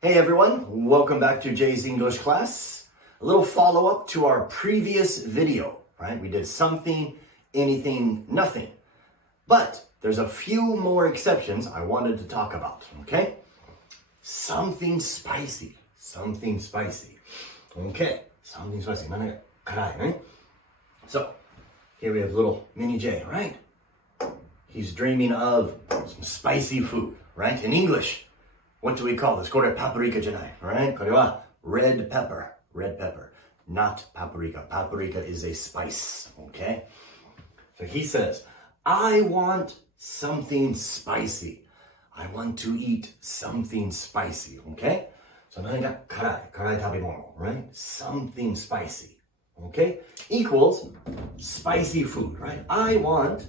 Hey everyone, welcome back to Jay's English class. A little follow-up to our previous video, right? We did something, anything, nothing. But there's a few more exceptions I wanted to talk about, okay? Something spicy. Okay, something spicy. 何が辛いね? So, here we have little mini Jay, right? He's dreaming of some spicy food, right? In English.What do we call this? これパプリカじゃない。Right? これは red pepper. Not paprika. Paprika is a spice. Okay? So he says, I want something spicy. I want to eat something spicy. Okay? So 何が辛い食べ物。Right? Something spicy. Okay? Equals spicy food. Right? I want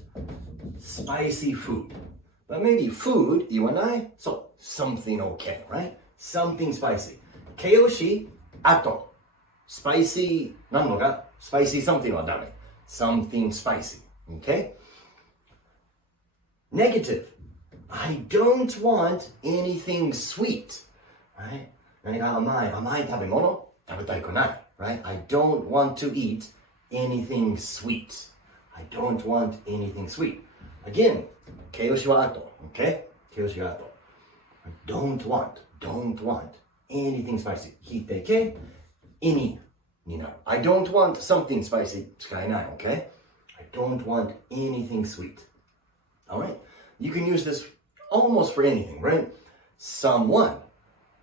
spicy food.But maybe food, 言わない? So, something okay, right? Something spicy. 形容詞、あと。spicy なのが、spicy something はダメ。something spicy. Okay? Negative. I don't want anything sweet. Right? 何が甘い食べ物食べたくない。Right? I don't want to eat anything sweet. I don't want anything sweet. Again, 形容詞は後。Okay? 形容詞が後。don't want anything spicy. 引いていけ、any になる。I don't want something spicy 使えない。Okay? I don't want anything sweet. Alright? You can use this almost for anything, right? Someone,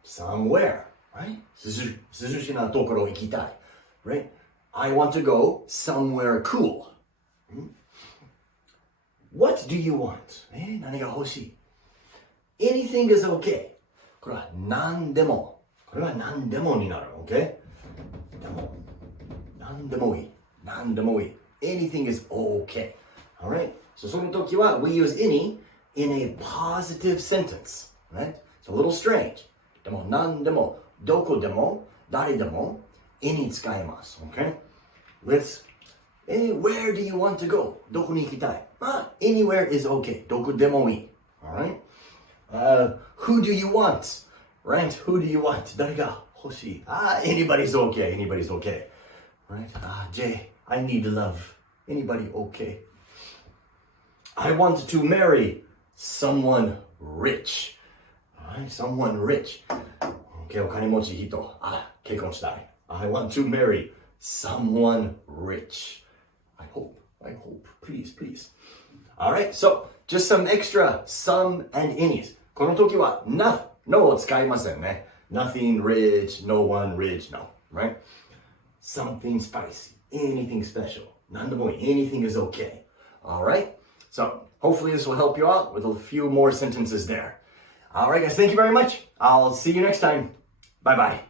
somewhere, right? 涼しなところ行きたい。Right? I want to go somewhere cool.What do you want? 何が欲しい Anything is okay. これは何でもになる。Okay? でも、何でもいい。Anything is okay. Alright? So その時は we use any in a positive sentence. Right? It's a little strange. でも、何でも、どこでも、誰でも、any 使えます。Okay? Where do you want to go? どこに行きたい？Anywhere is okay. どこでもいい。Alright? Who do you want? Right? Who do you want? 誰が欲しい？Anybody's okay. Right? Jay, I need love. Anybody okay? I want to marry someone rich. Alright? Someone rich. Okay, お金持ち人。結婚したい。I want to marry someone rich.I hope. Please. Alright, so just some extra some and any's. この時は no を使いませんね。Nothing rich, no one rich, no. Right? Something spicy, anything special. 何でもいい. Anything is okay. Alright? So hopefully this will help you out with a few more sentences there. Alright guys, thank you very much. I'll see you next time. Bye bye.